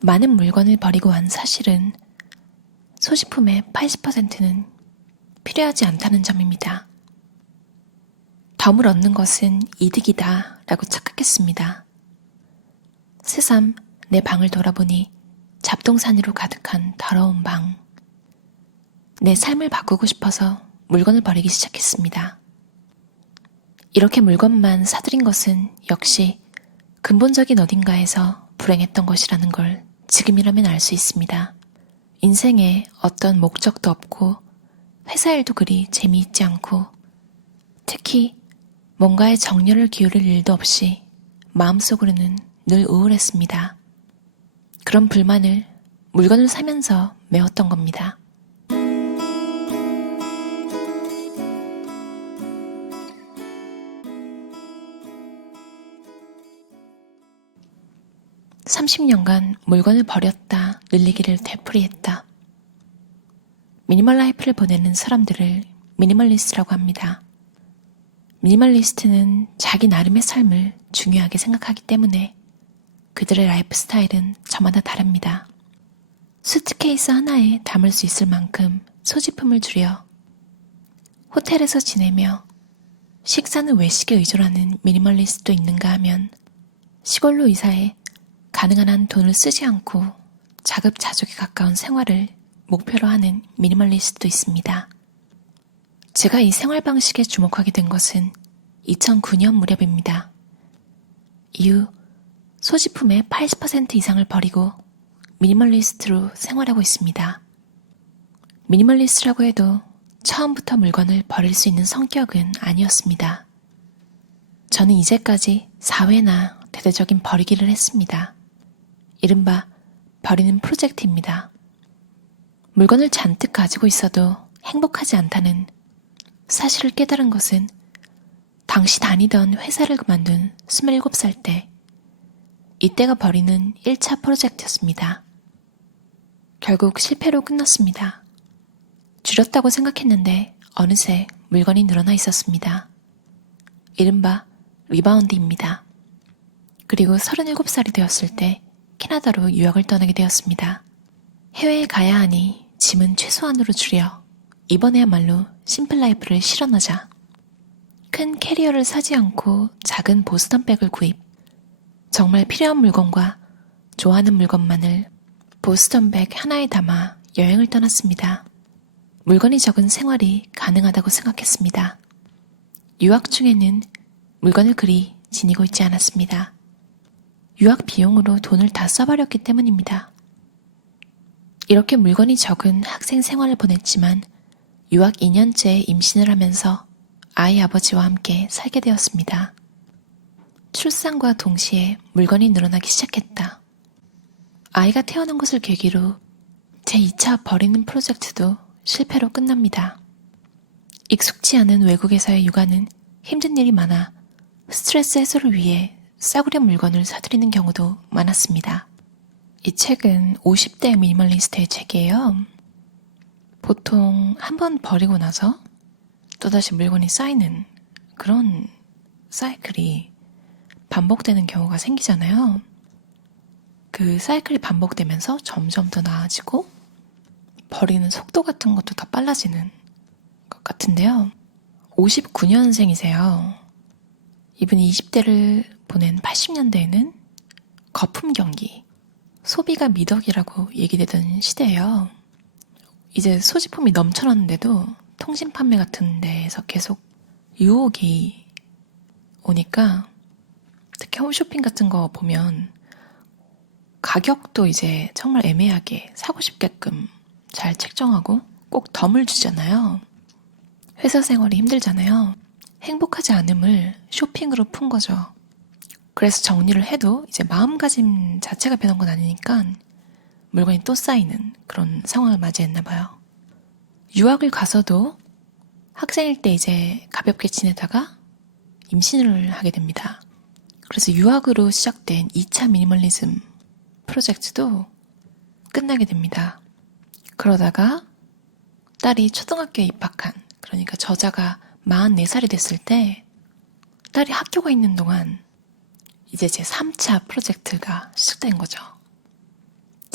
많은 물건을 버리고 한 사실은 소지품의 80%는 필요하지 않다는 점입니다. 덤을 얻는 것은 이득이다 라고 착각했습니다. 새삼 내 방을 돌아보니 잡동사니로 가득한 더러운 방. 내 삶을 바꾸고 싶어서 물건을 버리기 시작했습니다. 이렇게 물건만 사들인 것은 역시 근본적인 어딘가에서 불행했던 것이라는 걸 지금이라면 알 수 있습니다. 인생에 어떤 목적도 없고 회사 일도 그리 재미있지 않고 특히 뭔가에 정열을 기울일 일도 없이 마음속으로는 늘 우울했습니다. 그런 불만을 물건을 사면서 메웠던 겁니다. (30년간) 물건을 버렸다 늘리기를 되풀이했다. 미니멀 라이프를 보내는 사람들을 미니멀리스트라고 합니다. 미니멀리스트는 자기 나름의 삶을 중요하게 생각하기 때문에 그들의 라이프 스타일은 저마다 다릅니다. 수트케이스 하나에 담을 수 있을 만큼 소지품을 줄여 호텔에서 지내며 식사는 외식에 의존하는 미니멀리스트도 있는가 하면 시골로 이사해 가능한 한 돈을 쓰지 않고 자급자족에 가까운 생활을 목표로 하는 미니멀리스트도 있습니다. 제가 이 생활 방식에 주목하게 된 것은 2009년 무렵입니다. 이후 소지품의 80% 이상을 버리고 미니멀리스트로 생활하고 있습니다. 미니멀리스트라고 해도 처음부터 물건을 버릴 수 있는 성격은 아니었습니다. 저는 이제까지 4회나 대대적인 버리기를 했습니다. 이른바 버리는 프로젝트입니다. 물건을 잔뜩 가지고 있어도 행복하지 않다는 사실을 깨달은 것은 당시 다니던 회사를 그만둔 27살 때 이때가 버리는 1차 프로젝트였습니다. 결국 실패로 끝났습니다. 줄였다고 생각했는데 어느새 물건이 늘어나 있었습니다. 이른바 리바운드입니다. 그리고 37살이 되었을 때 캐나다로 유학을 떠나게 되었습니다. 해외에 가야 하니 짐은 최소한으로 줄여 이번에야말로 심플 라이프를 실현하자. 큰 캐리어를 사지 않고 작은 보스턴백을 구입. 정말 필요한 물건과 좋아하는 물건만을 보스턴백 하나에 담아 여행을 떠났습니다. 물건이 적은 생활이 가능하다고 생각했습니다. 유학 중에는 물건을 그리 지니고 있지 않았습니다. 유학 비용으로 돈을 다 써버렸기 때문입니다. 이렇게 물건이 적은 학생 생활을 보냈지만 유학 2년째 임신을 하면서 아이 아버지와 함께 살게 되었습니다. 출산과 동시에 물건이 늘어나기 시작했다. 아이가 태어난 것을 계기로 제2차 버리는 프로젝트도 실패로 끝납니다. 익숙지 않은 외국에서의 육아는 힘든 일이 많아 스트레스 해소를 위해 싸구려 물건을 사들이는 경우도 많았습니다. 이 책은 50대 미니멀리스트의 책이에요. 보통 한 번 버리고 나서 또다시 물건이 쌓이는 그런 사이클이 반복되는 경우가 생기잖아요. 그 사이클이 반복되면서 점점 더 나아지고 버리는 속도 같은 것도 더 빨라지는 것 같은데요. 59년생이세요. 이분이 20대를 보낸 80년대에는 거품 경기, 소비가 미덕이라고 얘기되던 시대예요. 이제 소지품이 넘쳐났는데도 통신 판매 같은 데에서 계속 유혹이 오니까 특히 홈쇼핑 같은 거 보면 가격도 이제 정말 애매하게 사고 싶게끔 잘 책정하고 꼭 덤을 주잖아요. 회사 생활이 힘들잖아요. 행복하지 않음을 쇼핑으로 푼 거죠. 그래서 정리를 해도 이제 마음가짐 자체가 변한 건 아니니까 물건이 또 쌓이는 그런 상황을 맞이했나 봐요. 유학을 가서도 학생일 때 이제 가볍게 지내다가 임신을 하게 됩니다. 그래서 유학으로 시작된 2차 미니멀리즘 프로젝트도 끝나게 됩니다. 그러다가 딸이 초등학교에 입학한, 그러니까 저자가 44살이 됐을 때 딸이 학교가 있는 동안 이제 제 3차 프로젝트가 시작된 거죠.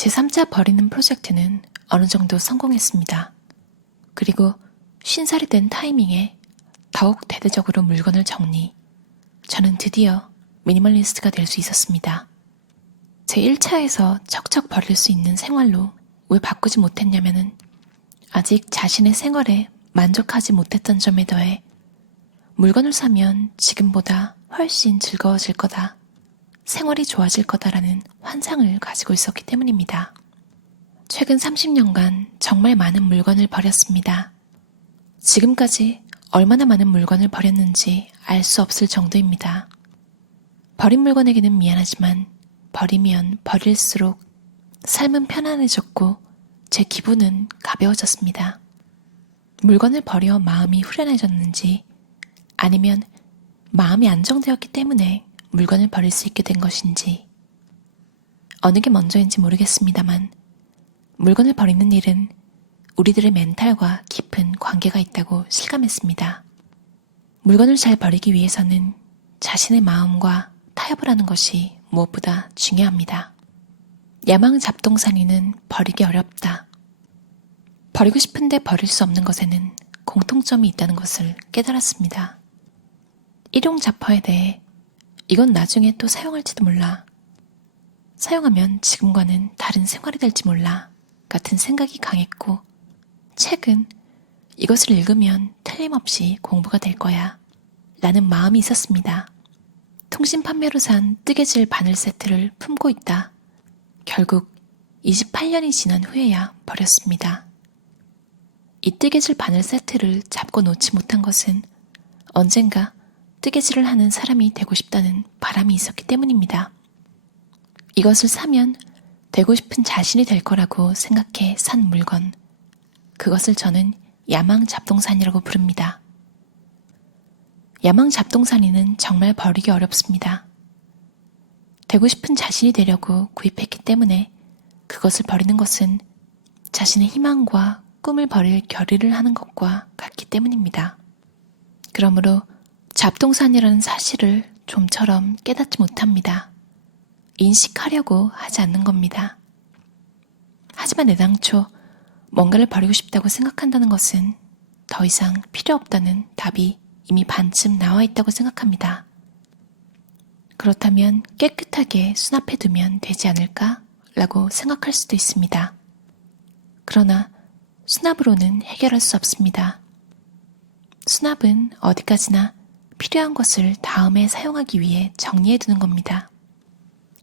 제3자 버리는 프로젝트는 어느 정도 성공했습니다. 그리고 50살이 된 타이밍에 더욱 대대적으로 물건을 정리. 저는 드디어 미니멀리스트가 될 수 있었습니다. 제 1차에서 척척 버릴 수 있는 생활로 왜 바꾸지 못했냐면은 아직 자신의 생활에 만족하지 못했던 점에 더해 물건을 사면 지금보다 훨씬 즐거워질 거다. 생활이 좋아질 거다라는 환상을 가지고 있었기 때문입니다. 최근 30년간 정말 많은 물건을 버렸습니다. 지금까지 얼마나 많은 물건을 버렸는지 알 수 없을 정도입니다. 버린 물건에게는 미안하지만 버리면 버릴수록 삶은 편안해졌고 제 기분은 가벼워졌습니다. 물건을 버려 마음이 후련해졌는지 아니면 마음이 안정되었기 때문에 물건을 버릴 수 있게 된 것인지 어느 게 먼저인지 모르겠습니다만 물건을 버리는 일은 우리들의 멘탈과 깊은 관계가 있다고 실감했습니다. 물건을 잘 버리기 위해서는 자신의 마음과 타협을 하는 것이 무엇보다 중요합니다. 야망 잡동사니는 버리기 어렵다. 버리고 싶은데 버릴 수 없는 것에는 공통점이 있다는 것을 깨달았습니다. 일용잡화에 대해 이건 나중에 또 사용할지도 몰라. 사용하면 지금과는 다른 생활이 될지 몰라. 같은 생각이 강했고 책은 이것을 읽으면 틀림없이 공부가 될 거야. 라는 마음이 있었습니다. 통신 판매로 산 뜨개질 바늘 세트를 품고 있다. 결국 28년이 지난 후에야 버렸습니다. 이 뜨개질 바늘 세트를 잡고 놓지 못한 것은 언젠가 뜨개질을 하는 사람이 되고 싶다는 바람이 있었기 때문입니다. 이것을 사면 되고 싶은 자신이 될 거라고 생각해 산 물건. 그것을 저는 야망 잡동사니라고 부릅니다. 야망 잡동사니는 정말 버리기 어렵습니다. 되고 싶은 자신이 되려고 구입했기 때문에 그것을 버리는 것은 자신의 희망과 꿈을 버릴 결의를 하는 것과 같기 때문입니다. 그러므로 잡동사니라는 사실을 좀처럼 깨닫지 못합니다. 인식하려고 하지 않는 겁니다. 하지만 애당초 뭔가를 버리고 싶다고 생각한다는 것은 더 이상 필요 없다는 답이 이미 반쯤 나와 있다고 생각합니다. 그렇다면 깨끗하게 수납해두면 되지 않을까? 라고 생각할 수도 있습니다. 그러나 수납으로는 해결할 수 없습니다. 수납은 어디까지나 필요한 것을 다음에 사용하기 위해 정리해두는 겁니다.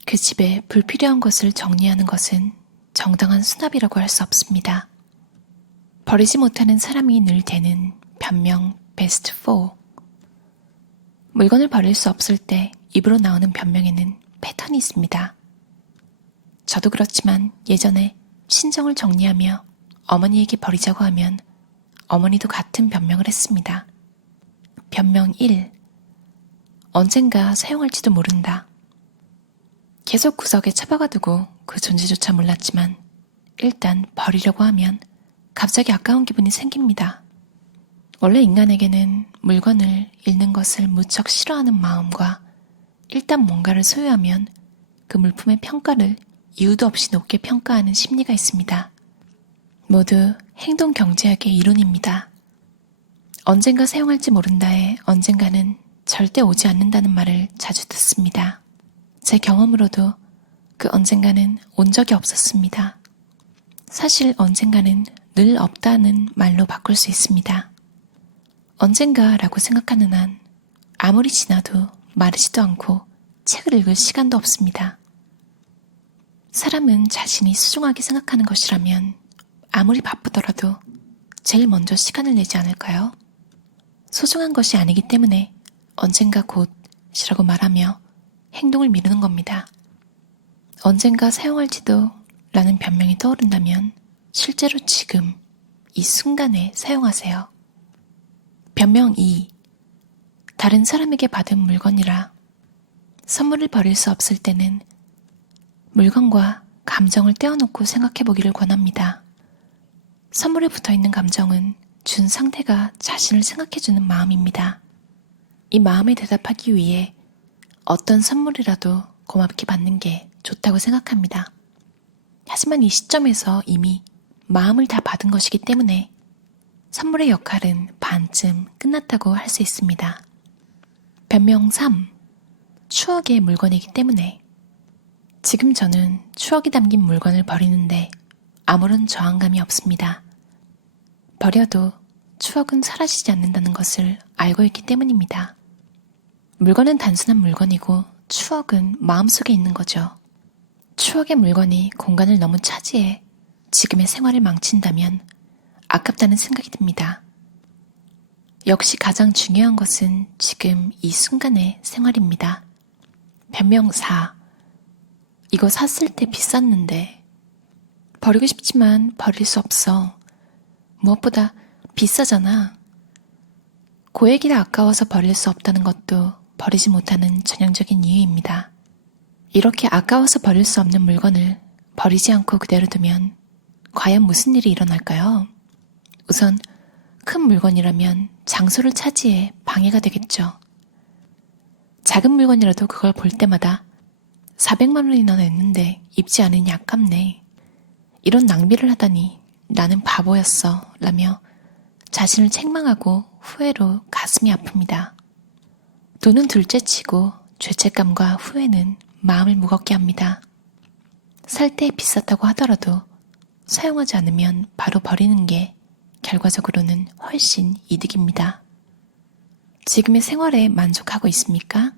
그 집에 불필요한 것을 정리하는 것은 정당한 수납이라고 할 수 없습니다. 버리지 못하는 사람이 늘 되는 변명 베스트 4. 물건을 버릴 수 없을 때 입으로 나오는 변명에는 패턴이 있습니다. 저도 그렇지만 예전에 신정을 정리하며 어머니에게 버리자고 하면 어머니도 같은 변명을 했습니다. 변명 1. 언젠가 사용할지도 모른다. 계속 구석에 처박아두고 그 존재조차 몰랐지만 일단 버리려고 하면 갑자기 아까운 기분이 생깁니다. 원래 인간에게는 물건을 잃는 것을 무척 싫어하는 마음과 일단 뭔가를 소유하면 그 물품의 평가를 이유도 없이 높게 평가하는 심리가 있습니다. 모두 행동 경제학의 이론입니다. 언젠가 사용할지 모른다에 언젠가는 절대 오지 않는다는 말을 자주 듣습니다. 제 경험으로도 그 언젠가는 온 적이 없었습니다. 사실 언젠가는 늘 없다는 말로 바꿀 수 있습니다. 언젠가라고 생각하는 한 아무리 지나도 마르지도 않고 책을 읽을 시간도 없습니다. 사람은 자신이 소중하게 생각하는 것이라면 아무리 바쁘더라도 제일 먼저 시간을 내지 않을까요? 소중한 것이 아니기 때문에 언젠가 곧이라고 말하며 행동을 미루는 겁니다. 언젠가 사용할지도 라는 변명이 떠오른다면 실제로 지금 이 순간에 사용하세요. 변명 2. 다른 사람에게 받은 물건이라 선물을 버릴 수 없을 때는 물건과 감정을 떼어놓고 생각해보기를 권합니다. 선물에 붙어있는 감정은 준 상대가 자신을 생각해주는 마음입니다. 이 마음에 대답하기 위해 어떤 선물이라도 고맙게 받는 게 좋다고 생각합니다. 하지만 이 시점에서 이미 마음을 다 받은 것이기 때문에 선물의 역할은 반쯤 끝났다고 할 수 있습니다. 변명 3. 추억의 물건이기 때문에 지금 저는 추억이 담긴 물건을 버리는데 아무런 저항감이 없습니다. 버려도 추억은 사라지지 않는다는 것을 알고 있기 때문입니다. 물건은 단순한 물건이고 추억은 마음속에 있는 거죠. 추억의 물건이 공간을 너무 차지해 지금의 생활을 망친다면 아깝다는 생각이 듭니다. 역시 가장 중요한 것은 지금 이 순간의 생활입니다. 변명 4. 이거 샀을 때 비쌌는데 버리고 싶지만 버릴 수 없어. 무엇보다 비싸잖아. 고액이라 아까워서 버릴 수 없다는 것도 버리지 못하는 전형적인 이유입니다. 이렇게 아까워서 버릴 수 없는 물건을 버리지 않고 그대로 두면 과연 무슨 일이 일어날까요? 우선 큰 물건이라면 장소를 차지해 방해가 되겠죠. 작은 물건이라도 그걸 볼 때마다 400만 원이나 냈는데 입지 않으니 아깝네. 이런 낭비를 하다니 나는 바보였어 라며 자신을 책망하고 후회로 가슴이 아픕니다. 돈은 둘째치고 죄책감과 후회는 마음을 무겁게 합니다. 살 때 비쌌다고 하더라도 사용하지 않으면 바로 버리는 게 결과적으로는 훨씬 이득입니다. 지금의 생활에 만족하고 있습니까?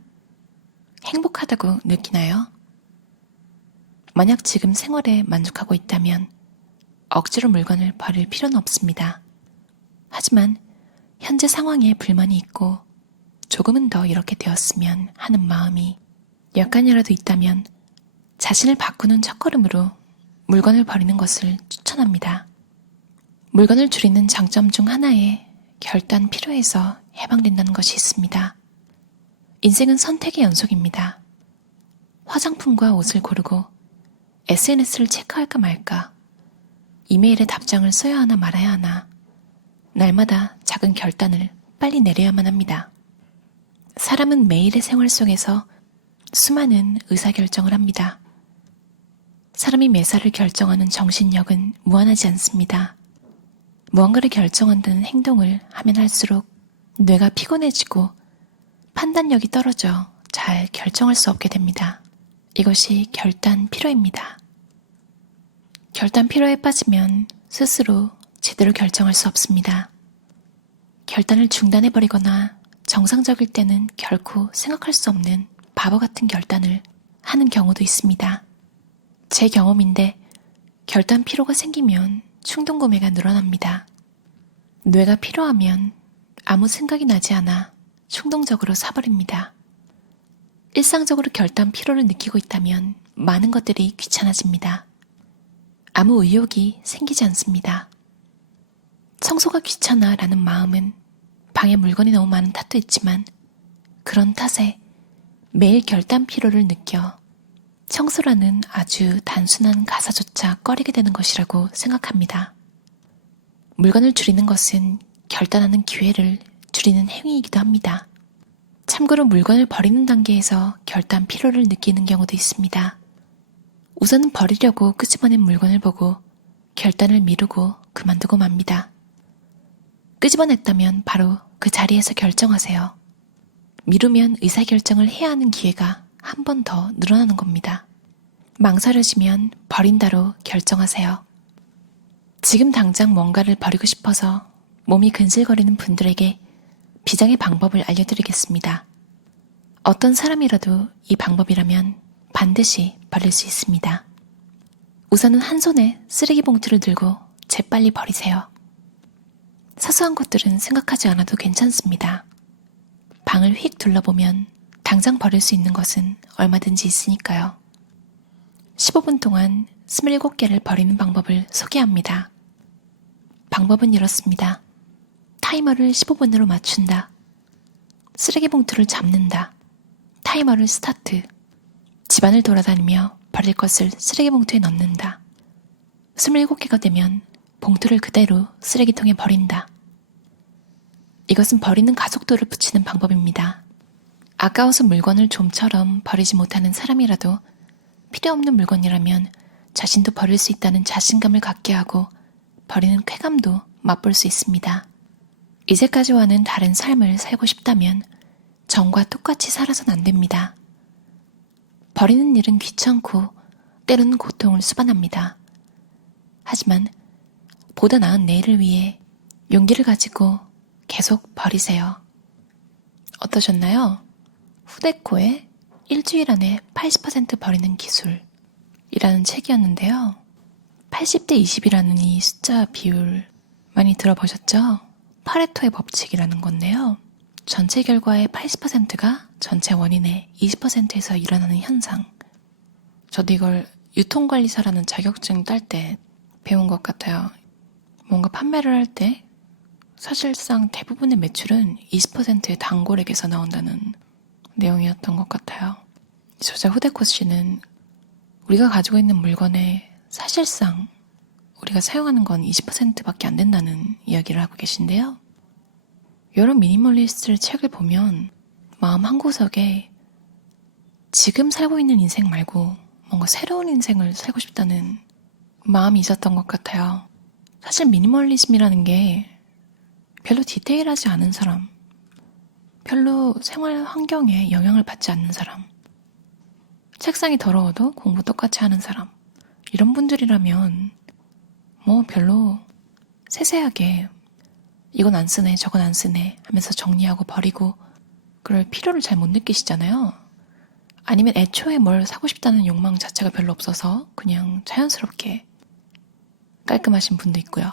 행복하다고 느끼나요? 만약 지금 생활에 만족하고 있다면 억지로 물건을 버릴 필요는 없습니다. 하지만 현재 상황에 불만이 있고 조금은 더 이렇게 되었으면 하는 마음이 약간이라도 있다면 자신을 바꾸는 첫걸음으로 물건을 버리는 것을 추천합니다. 물건을 줄이는 장점 중 하나에 결단 필요해서 해방된다는 것이 있습니다. 인생은 선택의 연속입니다. 화장품과 옷을 고르고 SNS를 체크할까 말까, 이메일에 답장을 써야 하나 말아야 하나, 날마다 작은 결단을 빨리 내려야만 합니다. 사람은 매일의 생활 속에서 수많은 의사결정을 합니다. 사람이 매사를 결정하는 정신력은 무한하지 않습니다. 무언가를 결정한다는 행동을 하면 할수록 뇌가 피곤해지고 판단력이 떨어져 잘 결정할 수 없게 됩니다. 이것이 결단 피로입니다. 결단 피로에 빠지면 스스로 제대로 결정할 수 없습니다. 결단을 중단해버리거나 정상적일 때는 결코 생각할 수 없는 바보 같은 결단을 하는 경우도 있습니다. 제 경험인데 결단 피로가 생기면 충동 구매가 늘어납니다. 뇌가 피로하면 아무 생각이 나지 않아 충동적으로 사버립니다. 일상적으로 결단 피로를 느끼고 있다면 많은 것들이 귀찮아집니다. 아무 의욕이 생기지 않습니다. 청소가 귀찮아 라는 마음은 방에 물건이 너무 많은 탓도 있지만 그런 탓에 매일 결단 피로를 느껴 청소라는 아주 단순한 가사조차 꺼리게 되는 것이라고 생각합니다. 물건을 줄이는 것은 결단하는 기회를 줄이는 행위이기도 합니다. 참고로 물건을 버리는 단계에서 결단 피로를 느끼는 경우도 있습니다. 우선은 버리려고 끄집어낸 물건을 보고 결단을 미루고 그만두고 맙니다. 끄집어냈다면 바로 그 자리에서 결정하세요. 미루면 의사결정을 해야 하는 기회가 한 번 더 늘어나는 겁니다. 망설여지면 버린다로 결정하세요. 지금 당장 뭔가를 버리고 싶어서 몸이 근질거리는 분들에게 비장의 방법을 알려드리겠습니다. 어떤 사람이라도 이 방법이라면 반드시 버릴 수 있습니다. 우선은 한 손에 쓰레기 봉투를 들고 재빨리 버리세요. 사소한 것들은 생각하지 않아도 괜찮습니다. 방을 휙 둘러보면 당장 버릴 수 있는 것은 얼마든지 있으니까요. 15분 동안 27개를 버리는 방법을 소개합니다. 방법은 이렇습니다. 타이머를 15분으로 맞춘다. 쓰레기 봉투를 잡는다. 타이머를 스타트. 집안을 돌아다니며 버릴 것을 쓰레기 봉투에 넣는다. 27개가 되면 봉투를 그대로 쓰레기통에 버린다. 이것은 버리는 가속도를 붙이는 방법입니다. 아까워서 물건을 좀처럼 버리지 못하는 사람이라도 필요 없는 물건이라면 자신도 버릴 수 있다는 자신감을 갖게 하고 버리는 쾌감도 맛볼 수 있습니다. 이제까지와는 다른 삶을 살고 싶다면 전과 똑같이 살아선 안 됩니다. 버리는 일은 귀찮고 때로는 고통을 수반합니다. 하지만 보다 나은 내일을 위해 용기를 가지고 계속 버리세요. 어떠셨나요? 후데코의 일주일 안에 80% 버리는 기술이라는 책이었는데요. 80대 20이라는 이 숫자 비율 많이 들어보셨죠? 파레토의 법칙이라는 건데요. 전체 결과의 80%가 전체 원인의 20%에서 일어나는 현상. 저도 이걸 유통관리사라는 자격증 딸 때 배운 것 같아요. 뭔가 판매를 할 때 사실상 대부분의 매출은 20%의 단골에게서 나온다는 내용이었던 것 같아요. 저자 후데코 씨는 우리가 가지고 있는 물건의 사실상 우리가 사용하는 건 20%밖에 안 된다는 이야기를 하고 계신데요. 여러 미니멀리스트 책을 보면 마음 한구석에 지금 살고 있는 인생 말고 뭔가 새로운 인생을 살고 싶다는 마음이 있었던 것 같아요. 사실 미니멀리즘이라는 게 별로 디테일하지 않은 사람, 별로 생활 환경에 영향을 받지 않는 사람, 책상이 더러워도 공부 똑같이 하는 사람, 이런 분들이라면 뭐 별로 세세하게 이건 안 쓰네, 저건 안 쓰네 하면서 정리하고 버리고 그럴 필요를 잘 못 느끼시잖아요. 아니면 애초에 뭘 사고 싶다는 욕망 자체가 별로 없어서 그냥 자연스럽게 깔끔하신 분도 있고요.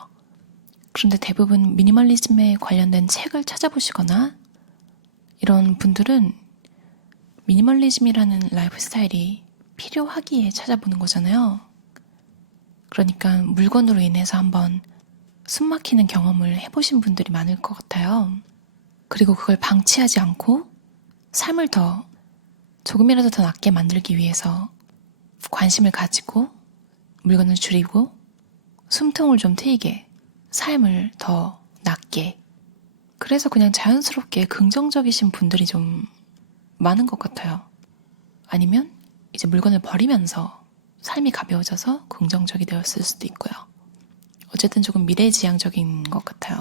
그런데 대부분 미니멀리즘에 관련된 책을 찾아보시거나 이런 분들은 미니멀리즘이라는 라이프 스타일이 필요하기에 찾아보는 거잖아요. 그러니까 물건으로 인해서 한번 숨막히는 경험을 해보신 분들이 많을 것 같아요. 그리고 그걸 방치하지 않고 삶을 조금이라도 더 낫게 만들기 위해서 관심을 가지고 물건을 줄이고 숨통을 좀 트이게 삶을 더 낫게 그래서 그냥 자연스럽게 긍정적이신 분들이 좀 많은 것 같아요. 아니면 이제 물건을 버리면서 삶이 가벼워져서 긍정적이 되었을 수도 있고요. 어쨌든 조금 미래지향적인 것 같아요.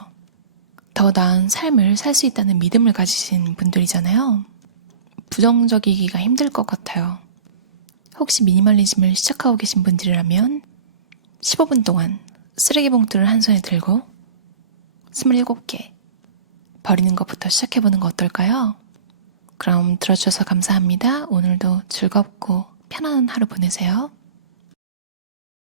더 나은 삶을 살 수 있다는 믿음을 가지신 분들이잖아요. 부정적이기가 힘들 것 같아요. 혹시 미니멀리즘을 시작하고 계신 분들이라면 15분 동안 쓰레기 봉투를 한 손에 들고 27개 버리는 것부터 시작해보는 거 어떨까요? 그럼 들어주셔서 감사합니다. 오늘도 즐겁고 편안한 하루 보내세요.